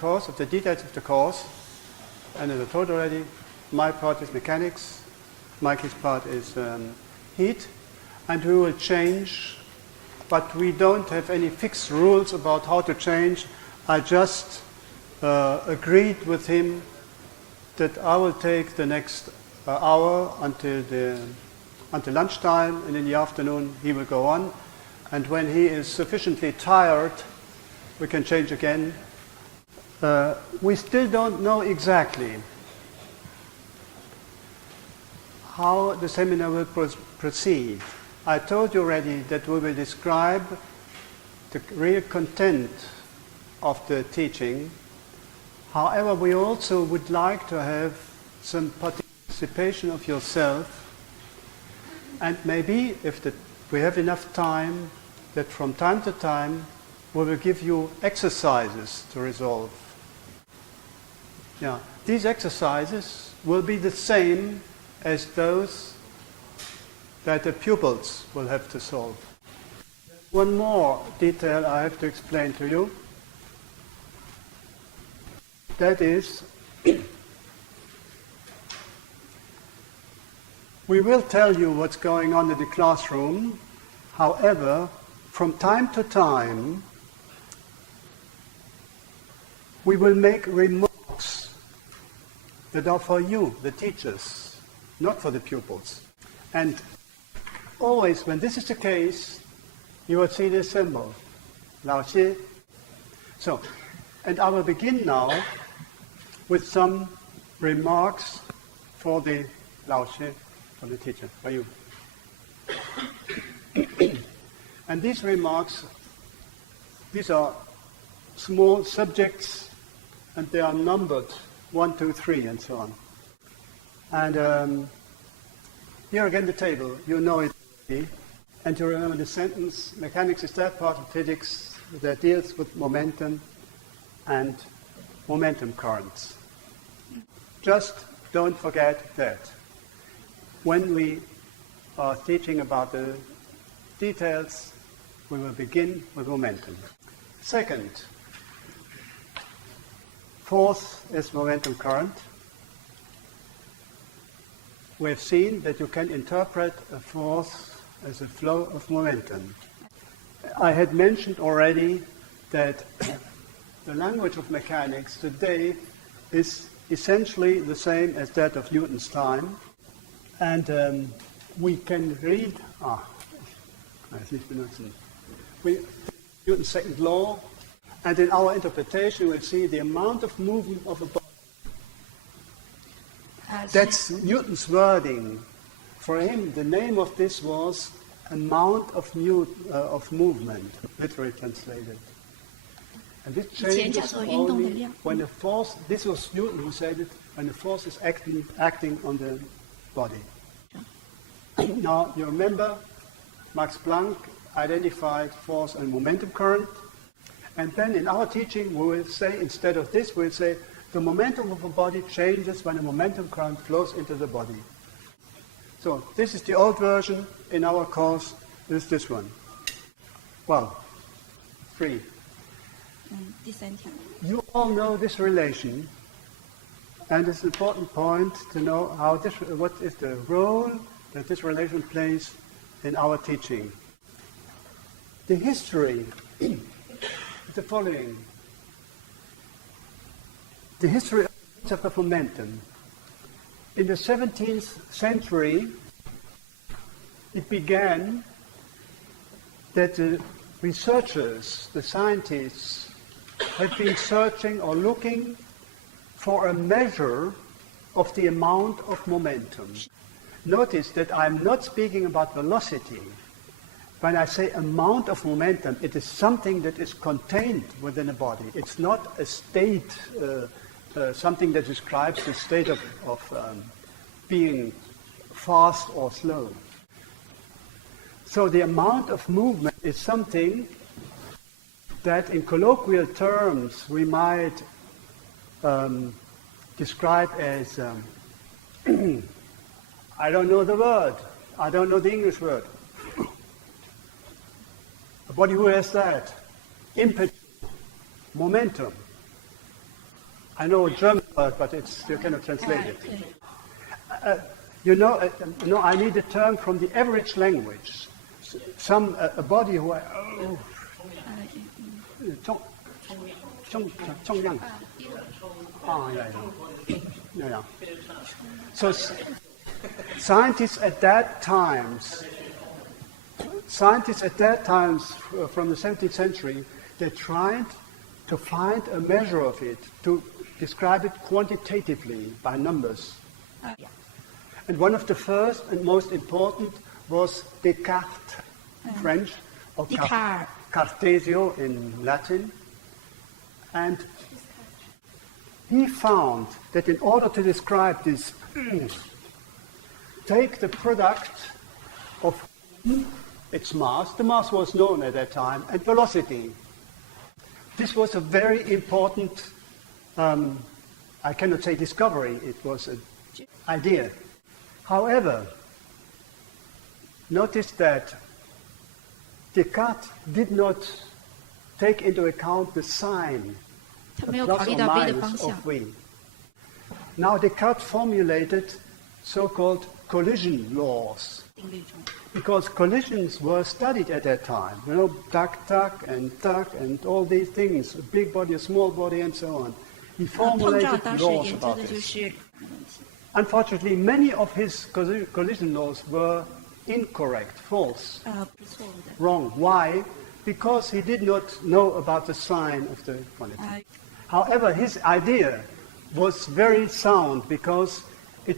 course, of the details of the course. And as I told already, my part is mechanics, Mikey's part is heat, and we will change, but we don't have any fixed rules about how to change. I just agreed with him that I will take the next hour until lunchtime, and in the afternoon he will go on. And when he is sufficiently tired, we can change again. We still don't know exactly how the seminar will proceed. I told you already that we will describe the real content of the teaching. However, we also would like to have some participation of yourself, and maybe if we have enough time, that from time to time we will give you exercises to resolve. Yeah, these exercises will be the same as those that the pupils will have to solve. One more detail I have to explain to you. That is, we will tell you what's going on in the classroom. However, from time to time, we will make remarks that are for you, the teachers, not for the pupils. And always when this is the case, you will see this symbol, 老师. So, and I will begin now with some remarks for the 老师, for the teacher, for you. And these remarks, these are small subjects, and they are numbered 1, 2, 3, and so on. And here again the table, you know it already. And you remember the sentence, mechanics is that part of physics that deals with momentum and momentum currents. Just don't forget that. When we are teaching about the details, we will begin with momentum. Second, force is momentum current. We have seen that you can interpret a force as a flow of momentum. I had mentioned already that the language of mechanics today is essentially the same as that of Newton's time. And we can read, Newton's second law, and in our interpretation we'll see the amount of movement of a body. That's Newton's wording. For him, the name of this was amount of movement, literally translated. And this changes only when a force, this was Newton who said it, when the force is acting on the body. Now, you remember, Max Planck identified force and momentum current. And then in our teaching, we will say, instead of this, we'll say, the momentum of a body changes when a momentum current flows into the body. So this is the old version. In our course, is this one. Well, 3. You all know this relation, and it's an important point to know what is the role that this relation plays in our teaching. The history is the following. The history of momentum. In the 17th century, it began that the researchers, the scientists, had been searching or looking for a measure of the amount of momentum. Notice that I'm not speaking about velocity. When I say amount of momentum, it is something that is contained within a body. It's not a state, something that describes the state of being fast or slow. So the amount of movement is something that in colloquial terms we might describe as, I don't know the word, I don't know the English word. A body who has that, impetus, momentum. I know a German word, but you cannot translate it. I need a term from the average language. A body who So scientists at that time from the 17th century, they tried to find a measure of it, to describe it quantitatively by numbers. And one of the first and most important was Descartes, French, or Cartesio in Latin. And he found that in order to describe this, take the product of its mass, the mass was known at that time, and velocity. This was a very important, I cannot say discovery, it was an idea. However, notice that Descartes did not take into account the sign, the plus or minus of V. Now Descartes formulated so-called collision laws, because collisions were studied at that time. Tuck and all these things, a big body, a small body, and so on. He formulated laws about this. Unfortunately, many of his collision laws were incorrect, false, wrong. Why? Because he did not know about the sign of the quantity. However, his idea was very sound because he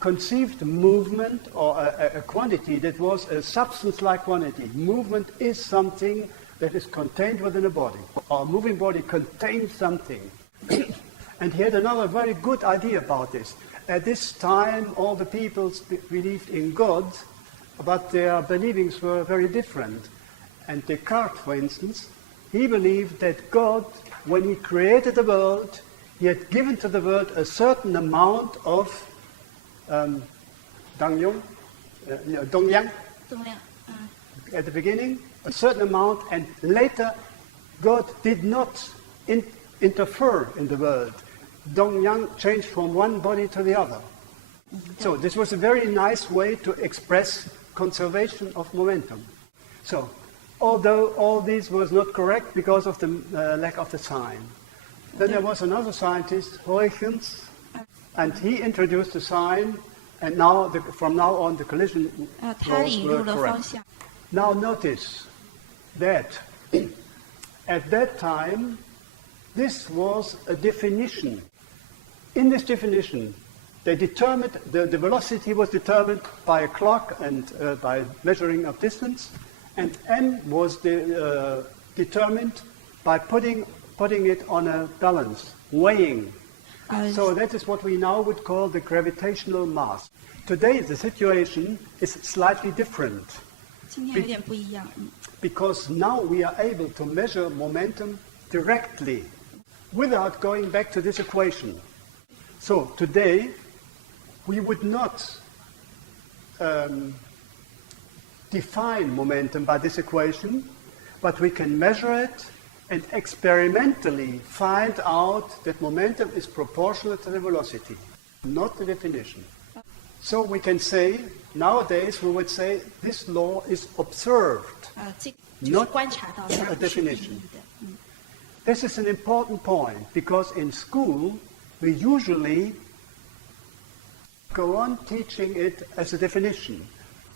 conceived movement or a quantity that was a substance-like quantity. Movement is something that is contained within a body. Our moving body contains something. And he had another very good idea about this. At this time, all the people believed in God, but their beliefs were very different. And Descartes, for instance, he believed that God, when he created the world, he had given to the world a certain amount of dongyang at the beginning, a certain amount, and later God did not interfere in the world. Dongyang changed from one body to the other. So this was a very nice way to express conservation of momentum. So although all this was not correct because of the lack of the sign. Then there was another scientist, Huygens, and he introduced the sign, and from now on the collision laws were correct. Now notice that at that time, this was a definition. In this definition, they determined, the velocity was determined by a clock and by measuring of distance, and m was determined by putting it on a balance, weighing. So that is what we now would call the gravitational mass. Today the situation is slightly different. Because now we are able to measure momentum directly without going back to this equation. So today we would not define momentum by this equation, but we can measure it and experimentally find out that momentum is proportional to the velocity, not the definition. So we can say, nowadays we would say, this law is observed, not a definition. This is an important point, because in school we usually go on teaching it as a definition.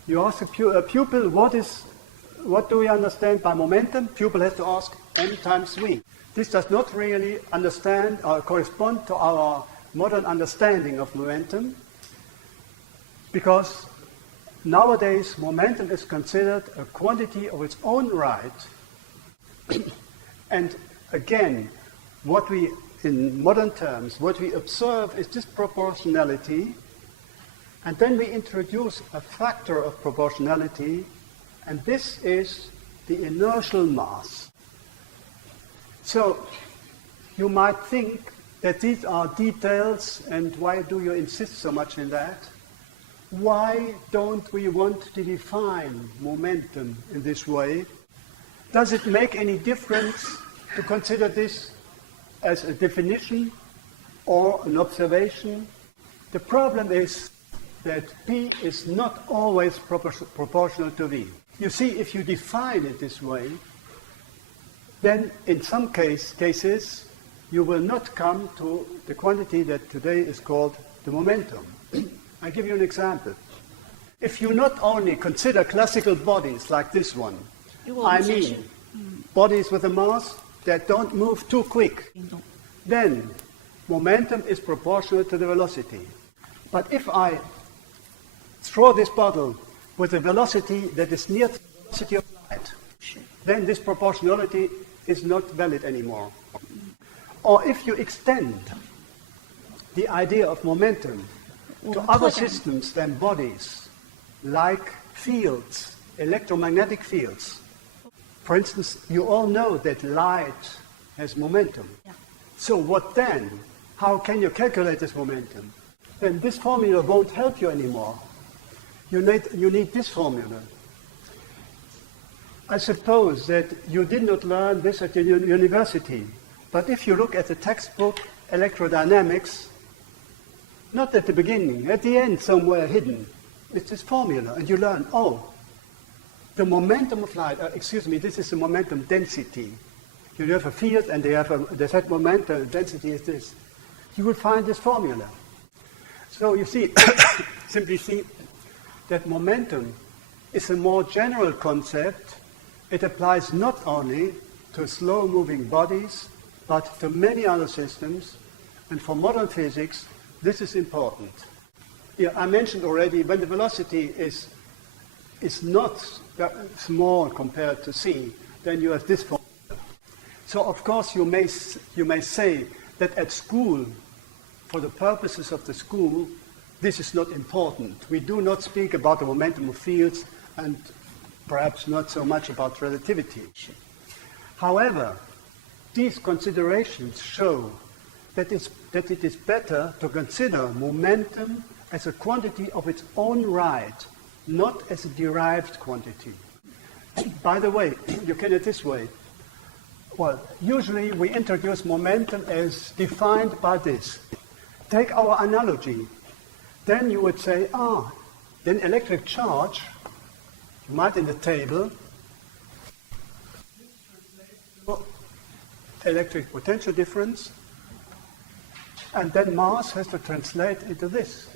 You ask a pupil, what do we understand by momentum? Pupil has to ask m times v. This does not really understand or correspond to our modern understanding of momentum, because nowadays momentum is considered a quantity of its own right. And again, in modern terms, what we observe is this proportionality, and then we introduce a factor of proportionality, and this is the inertial mass. So you might think that these are details, and why do you insist so much in that? Why don't we want to define momentum in this way? Does it make any difference to consider this as a definition or an observation. The problem is that P is not always proportional to V. You see, if you define it this way, then in some cases you will not come to the quantity that today is called the momentum. I'll give you an example. If you not only consider classical bodies like this one, I mean bodies with a mass that don't move too quick, then momentum is proportional to the velocity. But if I throw this bottle with a velocity that is near the velocity of light, then this proportionality is not valid anymore. Or if you extend the idea of momentum to other systems than bodies, like fields, electromagnetic fields. For instance, you all know that light has momentum. Yeah. So what then? How can you calculate this momentum? Then this formula won't help you anymore. You need this formula. I suppose that you did not learn this at your university, but if you look at the textbook electrodynamics, not at the beginning, at the end somewhere hidden, it's this formula, and you learn, the momentum of light, this is the momentum density. You have a field and the set momentum density is this. You will find this formula. So you see, simply see that momentum is a more general concept. It applies not only to slow-moving bodies, but to many other systems. And for modern physics, this is important. Yeah, I mentioned already when the velocity is not small compared to c, then you have this formula. So of course you may say that at school, for the purposes of the school, this is not important. We do not speak about the momentum of fields and perhaps not so much about relativity. However, these considerations show that it is better to consider momentum as a quantity of its own right, not as a derived quantity. By the way, you can it this way. Well, usually we introduce momentum as defined by this. Take our analogy. Then you would say, then electric charge, you might in the table, electric potential difference, and then mass has to translate into this.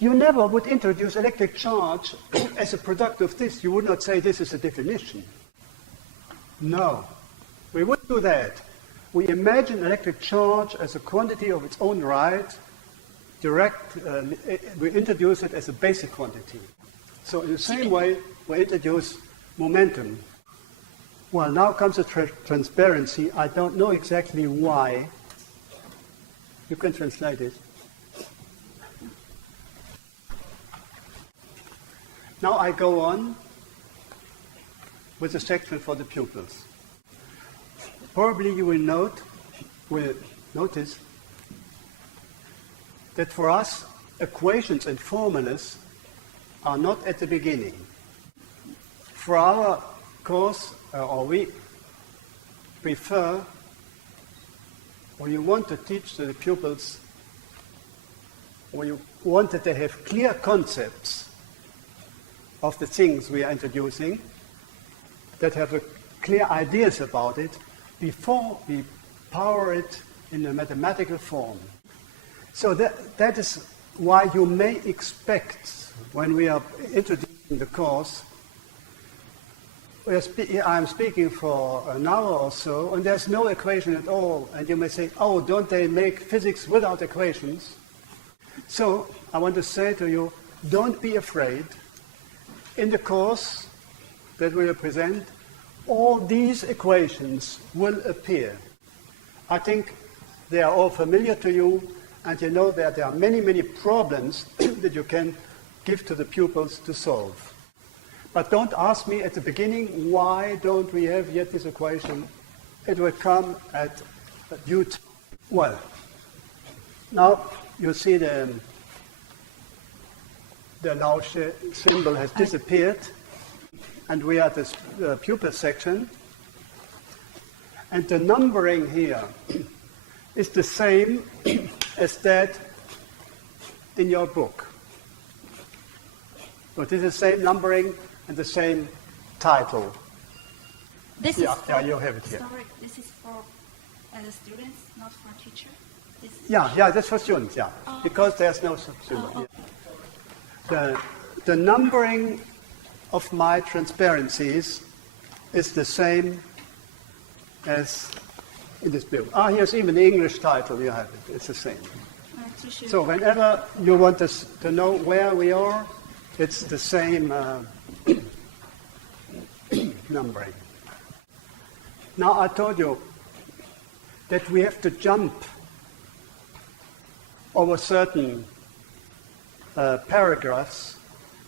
You never would introduce electric charge as a product of this. You would not say this is a definition. No, we wouldn't do that. We imagine electric charge as a quantity of its own right, we introduce it as a basic quantity. So in the same way, we introduce momentum. Well, now comes the transparency. I don't know exactly why. You can translate it. Now I go on with the section for the pupils. Probably you will notice that for us, equations and formulas are not at the beginning. For our course, we prefer, when you want to teach the pupils, when you want that they have clear concepts of the things we are introducing, that have clear ideas about it, before we power it in a mathematical form. So that is why you may expect, when we are introducing the course, I'm speaking for an hour or so, and there's no equation at all. And you may say, don't they make physics without equations? So I want to say to you, don't be afraid. In the course that we will present, all these equations will appear. I think they are all familiar to you, and you know that there are many, many problems that you can give to the pupils to solve. But don't ask me at the beginning, why don't we have yet this equation? It will come at due time. Well, now you see the now symbol has disappeared, and we are at this pupil section. And the numbering here is the same as that in your book. But it is the same numbering and the same title. This Yeah, is for, yeah, you have it here. Sorry, this is for the students, not for teacher. Yeah, that's for students, yeah. Oh. Because there's no student. Oh. The numbering of my transparencies is the same as in this bill. Here's even the English title, you have it. It's the same. So whenever you want us to know where we are, it's the same numbering. Now I told you that we have to jump over certain paragraphs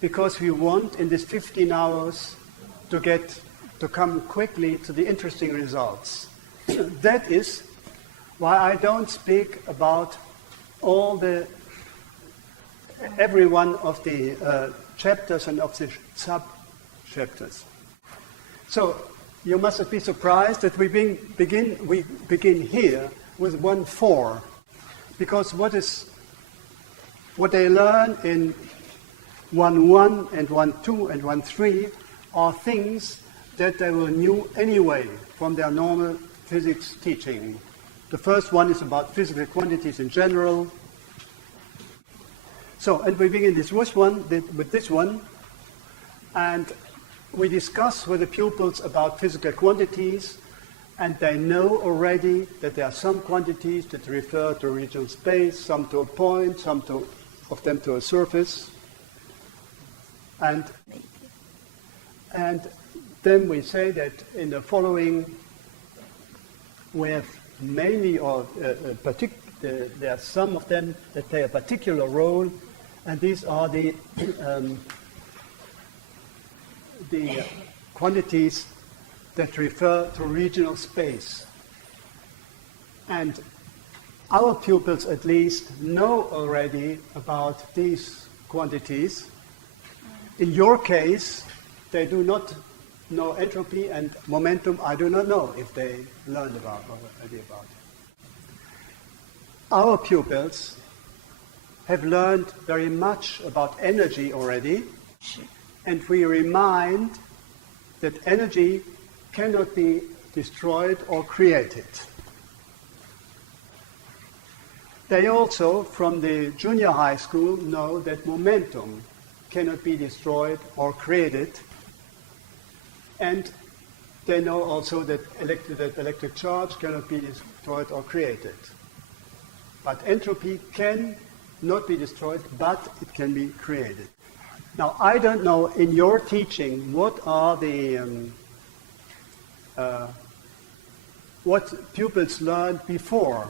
because we want in these 15 hours to come quickly to the interesting results. That is why I don't speak about every one of the chapters and of the sub-chapters. So you mustn't be surprised that we begin here with 1.4, because what they learn in 1.1 and 1.2 and 1.3 are things that they will knew anyway from their normal physics teaching. The first one is about physical quantities in general. So, and we begin with this one, and we discuss with the pupils about physical quantities, and they know already that there are some quantities that refer to regional space, some to a point, some of them to a surface. And then we say that in the following we have mainly, there are some of them that play a particular role, and these are the quantities that refer to regional space. And our pupils at least know already about these quantities. In your case, they do not know entropy and momentum. I do not know if they learned about already about it. Our pupils have learned very much about energy already, and we remind that energy cannot be destroyed or created. They also, from the junior high school, know that momentum cannot be destroyed or created, and they know also that electric charge cannot be destroyed or created. But entropy can not be destroyed, but it can be created. Now, I don't know in your teaching what are the what pupils learned before.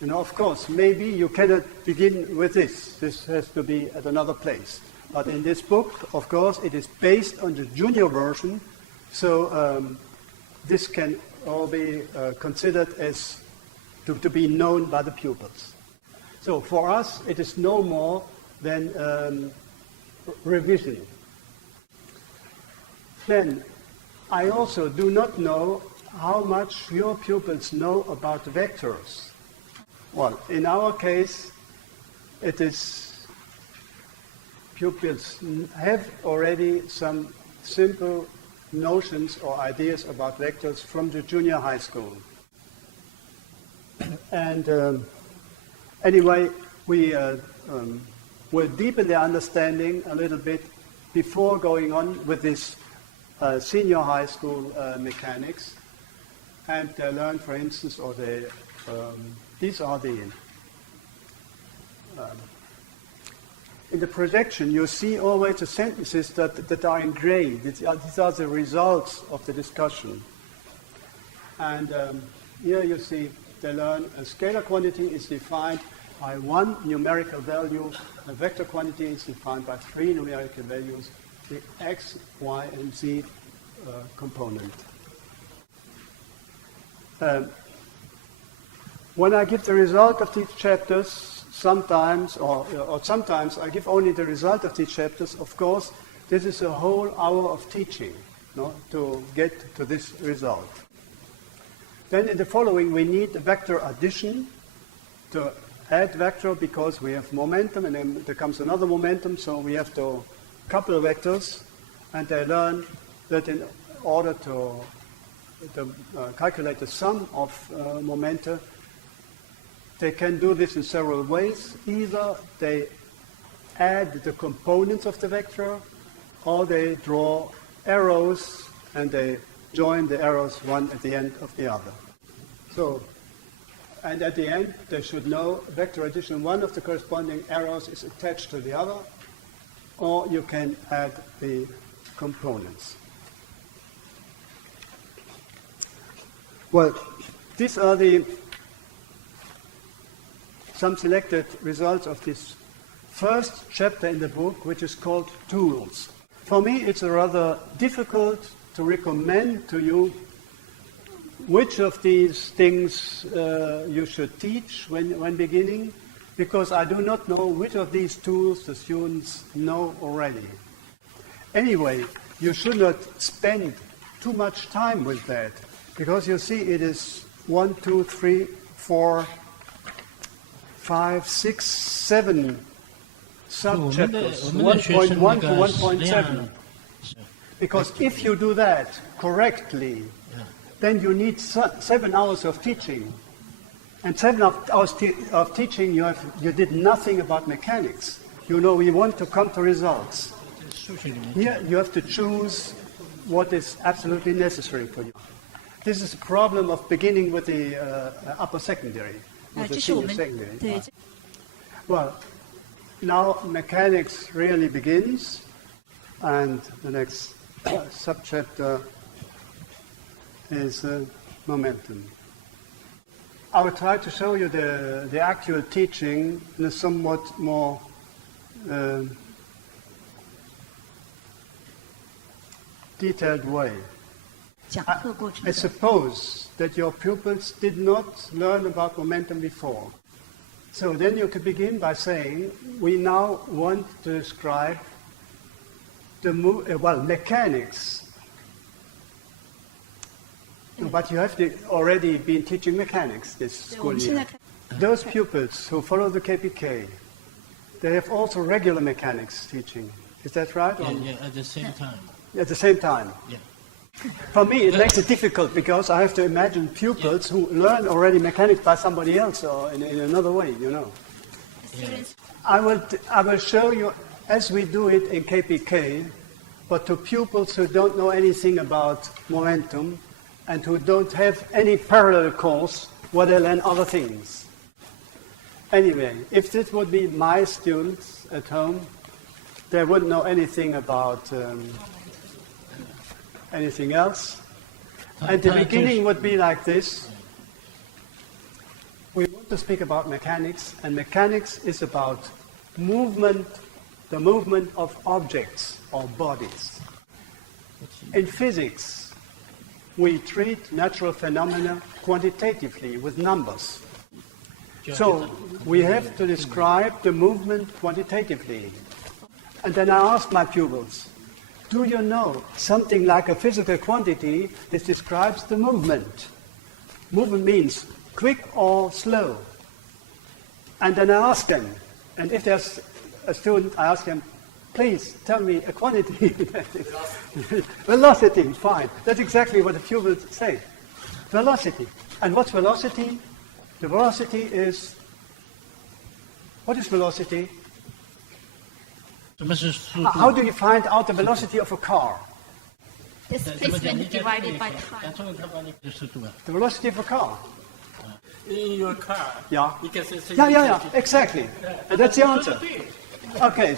You know, of course, maybe you cannot begin with this. This has to be at another place. But in this book, of course, it is based on the junior version, so this can all be considered as to be known by the pupils. So for us, it is no more than revision. Then, I also do not know how much your pupils know about vectors. Well, in our case, it is pupils have already some simple notions or ideas about vectors from the junior high school. And anyway, we will deepen their understanding a little bit before going on with this senior high school mechanics. And they learn, for instance, or they these are the in the projection, you see always the sentences that are in gray. These are the results of the discussion. And here you see they learn a scalar quantity is defined by one numerical value. A vector quantity is defined by three numerical values, the x, y, and z component. When I give the result of these chapters, sometimes I give only the result of these chapters. Of course, this is a whole hour of teaching, to get to this result. Then in the following, we need the vector addition, to add vector because we have momentum, and then there comes another momentum, so we have to couple vectors, and they learn that in order to calculate the sum of momenta, they can do this in several ways. Either they add the components of the vector, or they draw arrows and they join the arrows one at the end of the other. So, and at the end, they should know vector addition, one of the corresponding arrows is attached to the other, or you can add the components. Well, these are some selected results of this first chapter in the book, which is called Tools. For me, it's rather difficult to recommend to you which of these things you should teach when beginning, because I do not know which of these tools the students know already. Anyway, you should not spend too much time with that, because you see it is 1, 2, 3, 4, 5, 6, 7 subchapters, 1.1 to 1.7. Because if you do that correctly, then you need 7 hours of teaching. And 7 hours of teaching, you did nothing about mechanics. You know, we want to come to results. Here you have to choose what is absolutely necessary for you. This is the problem of beginning with the upper secondary, with the senior secondary. Well, now mechanics really begins, and the next subchapter is momentum. I will try to show you the actual teaching in a somewhat more detailed way. I suppose that your pupils did not learn about momentum before. So then you could begin by saying, we now want to describe mechanics. But you have already been teaching mechanics this school year. Those pupils who follow the KPK, they have also regular mechanics teaching. Is that right? Yeah, at the same time. At the same time? Yeah. For me, it makes it difficult because I have to imagine pupils who learn already mechanics by somebody else or in another way, you know. Yeah. I will show you as we do it in KPK, but to pupils who don't know anything about momentum and who don't have any parallel course where they learn other things. Anyway, if this would be my students at home, they wouldn't know anything about anything else. And the beginning would be like this. We want to speak about mechanics, and mechanics is about movement, the movement of objects or bodies. In physics, we treat natural phenomena quantitatively with numbers. So we have to describe the movement quantitatively. And then I asked my pupils, do you know something like a physical quantity that describes the movement? Movement means quick or slow. And then I asked them, and if there's a student, I ask them, please tell me a quantity. Velocity, fine. That's exactly what the pupils say. Velocity. And what's velocity? The velocity is, what is velocity? How do you find out the velocity of a car? Displacement divided by time. The velocity of a car. In your car, Yeah. you can say Yeah, exactly. And that's the answer. Okay,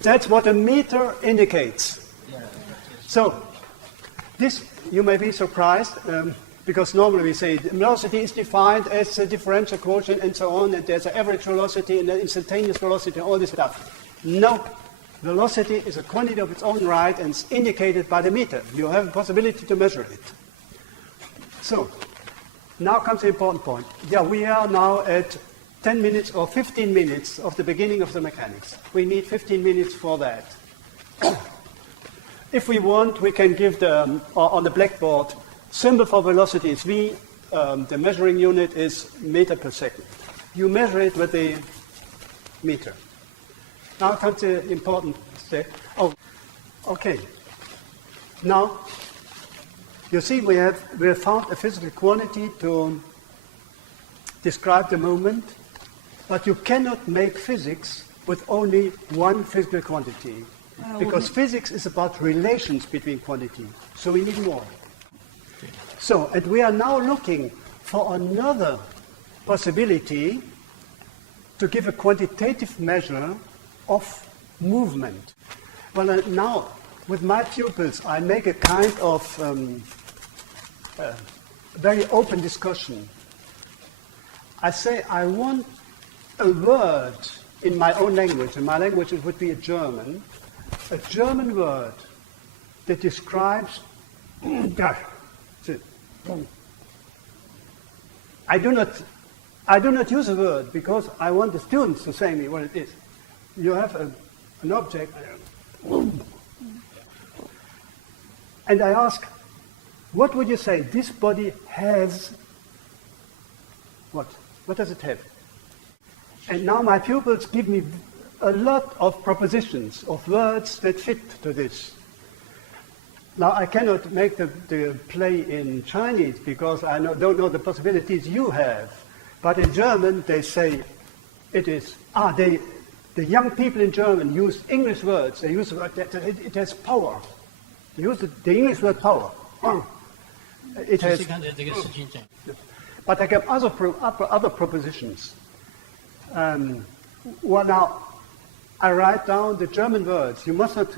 that's what a meter indicates. So, this, you may be surprised, because normally we say velocity is defined as a differential quotient and so on, and there's an average velocity and an instantaneous velocity and all this stuff. No. Velocity is a quantity of its own right and it's indicated by the meter. You have the possibility to measure it. So, now comes the important point. Yeah, we are now at 10 minutes or 15 minutes of the beginning of the mechanics. We need 15 minutes for that. If we want, we can give on the blackboard, symbol for velocity is V, the measuring unit is meter per second. you measure it with a meter. Now comes the important step. Oh, okay. Now, you see we have found a physical quantity to describe the movement, but you cannot make physics with only one physical quantity. Because physics is about relations between quantities, so we need more. So, and we are now looking for another possibility to give a quantitative measure of movement. Well, now, with my pupils, I make a kind of very open discussion. I say I want a word in my own language. In my language, it would be a German word that describes. I do not use a word because I want the students to say me what it is. You have an object, and I ask, what would you say? This body has what? What does it have? And now my pupils give me a lot of propositions, of words that fit to this. Now I cannot make the play in Chinese because I don't know the possibilities you have. But in German they say it is, the young people in German use English words. They use the word that it has power. They use the English word power. It has. But I have other propositions. Well, now I write down the German words. You must not.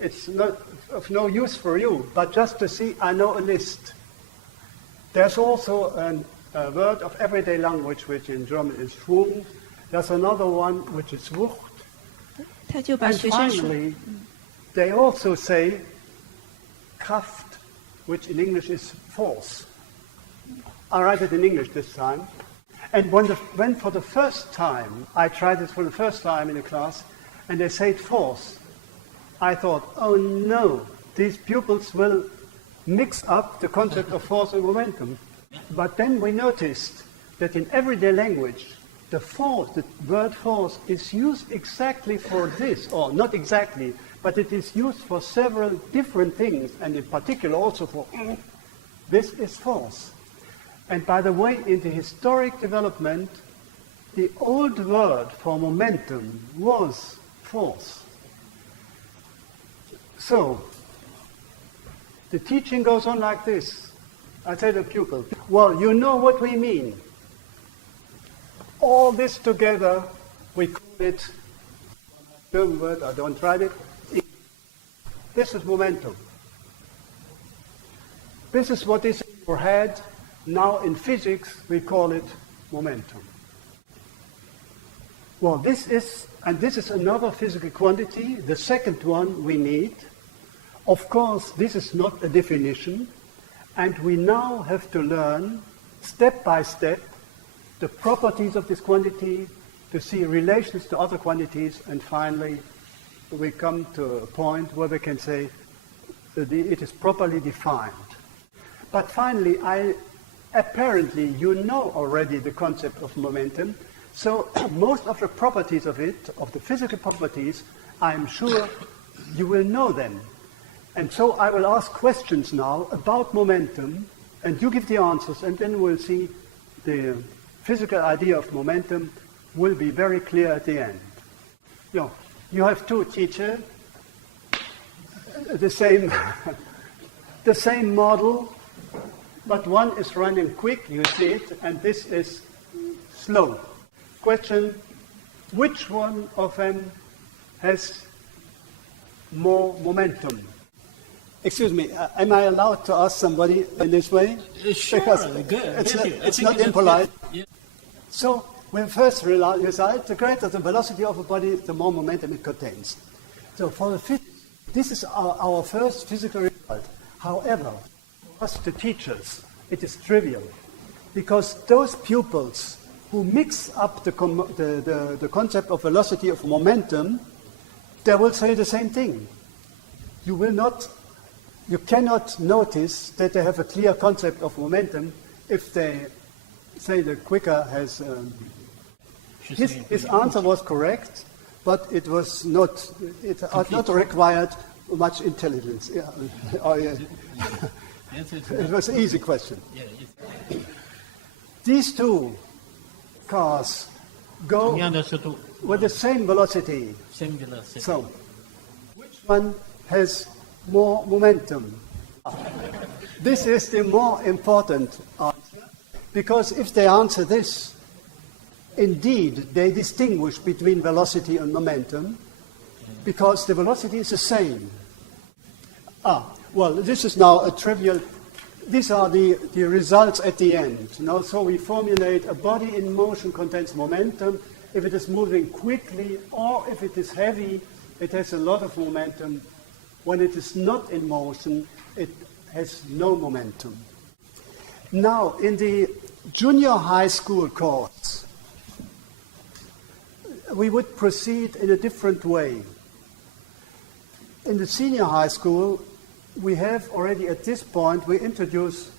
It's not of no use for you, but just to see, I know a list. There's also a word of everyday language, which in German is Schwung. There's another one which is Wucht. And finally, they also say Kraft, which in English is force. I write it in English this time. And when for the first time, I tried this for the first time in a class, and they said force, I thought, oh no, these pupils will mix up the concept of force and momentum. But then we noticed that in everyday language, the word force is used exactly for this, or not exactly, but it is used for several different things, and in particular also for this is force. And by the way, in the historic development, the old word for momentum was force. So, the teaching goes on like this. I say to the pupil, well, you know what we mean. All this together, we call it, German word, I don't write it, this is momentum. This is what is in your head. Now in physics, we call it momentum. Well, this is another physical quantity, the second one we need. Of course, this is not a definition, and we now have to learn, step by step, the properties of this quantity, to see relations to other quantities, and finally, we come to a point where we can say that it is properly defined. But finally, apparently, you know already the concept of momentum, so most of the properties of it, of the physical properties, I'm sure you will know them. And so I will ask questions now about momentum, and you give the answers, and then we'll see the physical idea of momentum will be very clear at the end. You have two teachers, the same model, but one is running quick, you see it, and this is slow. Question, which one of them has more momentum? Excuse me, am I allowed to ask somebody in this way? Sure, Because good. it's not impolite. Yeah. So we first realize the greater the velocity of a body, the more momentum it contains. So for the this is our first physical result. However, for us, the teachers, it is trivial, because those pupils who mix up the concept of velocity of momentum, they will say the same thing. You cannot notice that they have a clear concept of momentum if they say the quicker has. She's His answer was correct, but it was not. It had not required much intelligence. Yeah. Oh, yeah. Yes, it's It was an easy question. yeah, it's These two cars go 同样的速度 with the same velocity. similar speed. So, which one has more momentum? This is the more important answer, because if they answer this, indeed they distinguish between velocity and momentum, because the velocity is the same. Well, this is now a trivial. These are the results at the end. So we formulate a body in motion contains momentum. If it is moving quickly or if it is heavy, it has a lot of momentum. When it is not in motion, it has no momentum. Now, in the junior high school course, we would proceed in a different way. In the senior high school, we have already at this point, we introduce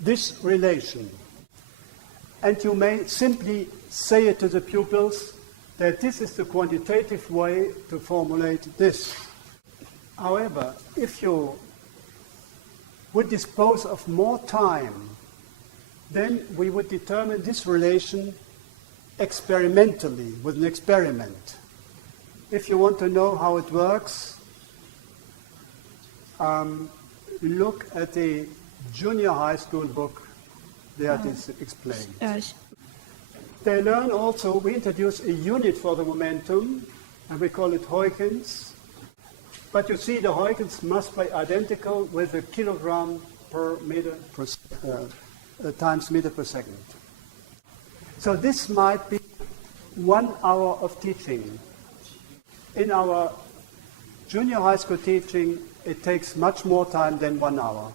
this relation. And you may simply say it to the pupils that this is the quantitative way to formulate this. However, if you would dispose of more time, then we would determine this relation experimentally with an experiment. If you want to know how it works, look at the junior high school book. There it is explained. They learn also, we introduce a unit for the momentum, and we call it Huygens. But you see, the Huygens must be identical with the kilogram per meter per, times meter per second. So this might be 1 hour of teaching. In our junior high school teaching, it takes much more time than 1 hour.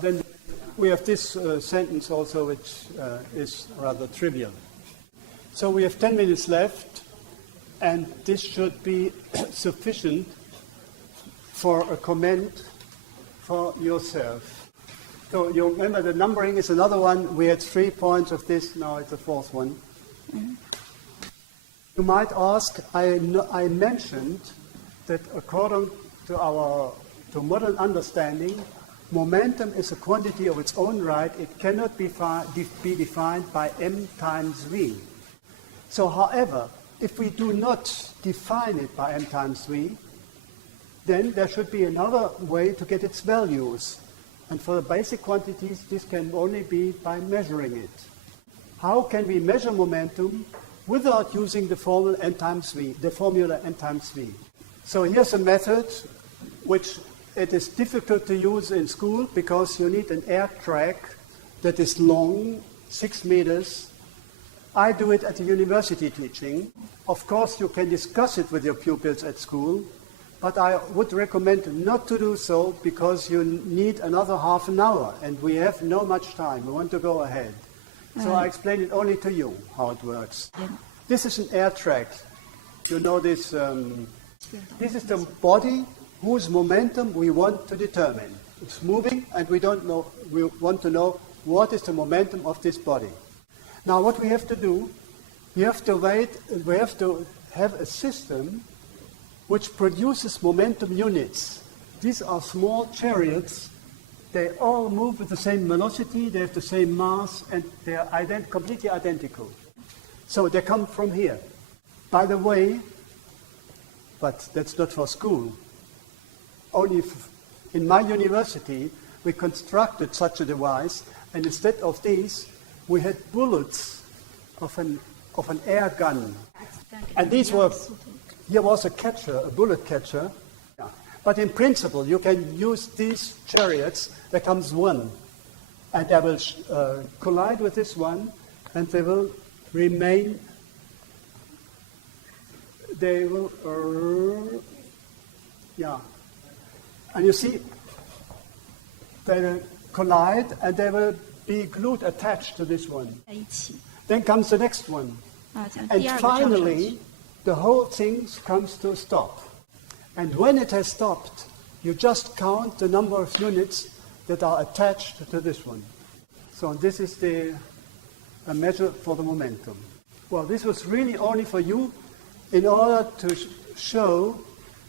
Then we have this sentence also, which is rather trivial. So we have 10 minutes left, and this should be sufficient for a comment for yourself. So you remember the numbering is another one. We had 3 points of this, now it's the 4th one. Mm-hmm. You might ask, I mentioned that according to modern understanding, momentum is a quantity of its own right. It cannot be defined by m times v. So, however, if we do not define it by m times v, then there should be another way to get its values. And for the basic quantities, this can only be by measuring it. How can we measure momentum without using the formula n times v? So here's a method which it is difficult to use in school because you need an air track that is long, 6 meters. I do it at the university teaching. Of course, you can discuss it with your pupils at school, but I would recommend not to do so because you need another half an hour, and we have no much time. We want to go ahead. So I explain it only to you, how it works. This is an air track. You know this, this is the body whose momentum we want to determine. It's moving, and we want to know what is the momentum of this body. Now what we have to do, we have to have a system which produces momentum units. These are small chariots. They all move with the same velocity, they have the same mass, and they are completely identical. So they come from here. By the way, but that's not for school. Only in my university, we constructed such a device, and instead of these, we had bullets of an air gun. And these were, here was a catcher, a bullet catcher. Yeah. But in principle, you can use these chariots. There comes one, and they will collide with this one, and they will remain. They will, and you see, they will collide, and they will be glued, attached to this one. Then comes the next one. And finally, the whole thing comes to a stop. And when it has stopped, you just count the number of units that are attached to this one. So this is a measure for the momentum. Well, this was really only for you in order to show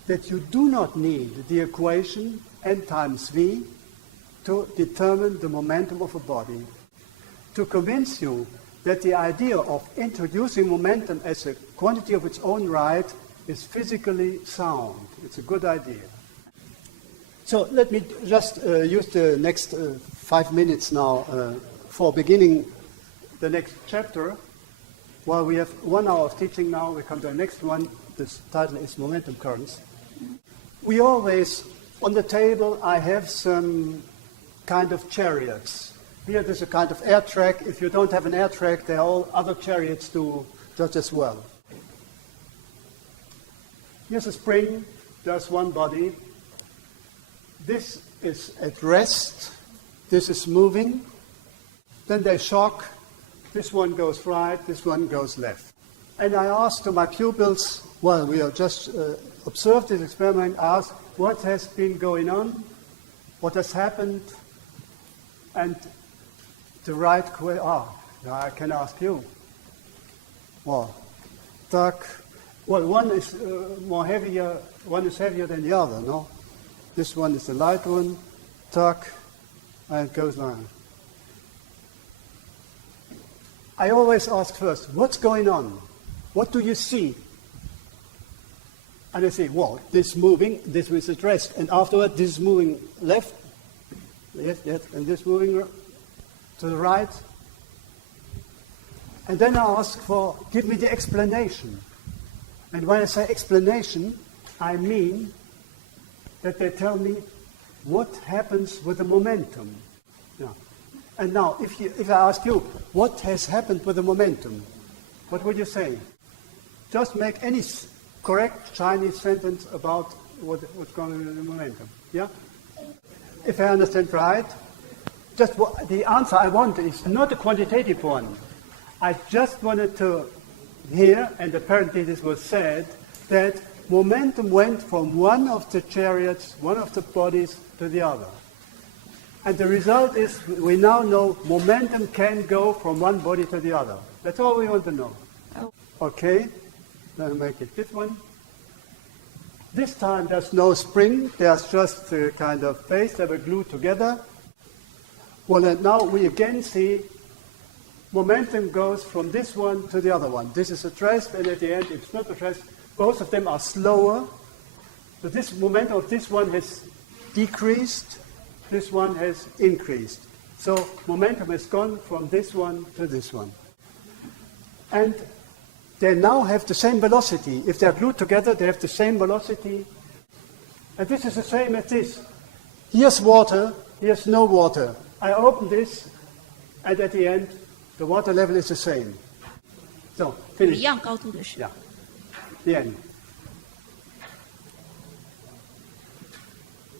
that you do not need the equation n times v to determine the momentum of a body. To convince you that the idea of introducing momentum as a quantity of its own right is physically sound. It's a good idea. So let me just use the next 5 minutes now for beginning the next chapter. While we have 1 hour of teaching now, we come to the next one. This title is Momentum Currents. We always, on the table, I have some kind of chariots. Here there's a kind of air track. If you don't have an air track, there are all other chariots do just as well. Here's a spring. There's one body. This is at rest. This is moving. Then they shock. This one goes right. This one goes left. And I asked to my pupils, well, we have just observed this experiment, I asked what has been going on, what has happened, and the right question, now I can ask you. Well, one is one is heavier than the other, no? This one is the light one, and it goes on. I always ask first, what's going on? What do you see? And I say, well, this moving, this is at rest, and afterward this is moving left, yes, and this moving to the right. And then I ask for, give me the explanation. And when I say explanation, I mean that they tell me what happens with the momentum. Yeah. And now, if I ask you, what has happened with the momentum, what would you say? Just make any correct Chinese sentence about what's going on in the momentum. Yeah? If I understand right, just the answer I want is not a quantitative one. I just wanted to hear, and apparently this was said, that momentum went from one of the chariots, one of the bodies, to the other. And the result is we now know momentum can go from one body to the other. That's all we want to know. Okay, then make it this one. This time there's no spring, there's just a kind of base that were glued together. Well, and now we again see momentum goes from this one to the other one. This is at rest, and at the end it's not at rest. Both of them are slower. So this momentum of this one has decreased, this one has increased. So momentum has gone from this one to this one. And they now have the same velocity. If they're glued together, they have the same velocity. And this is the same as this. Here's water, here's no water. I open this, and at the end, the water level is the same. So, finish. 一样高度的水。 Yeah. The end.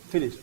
Finish.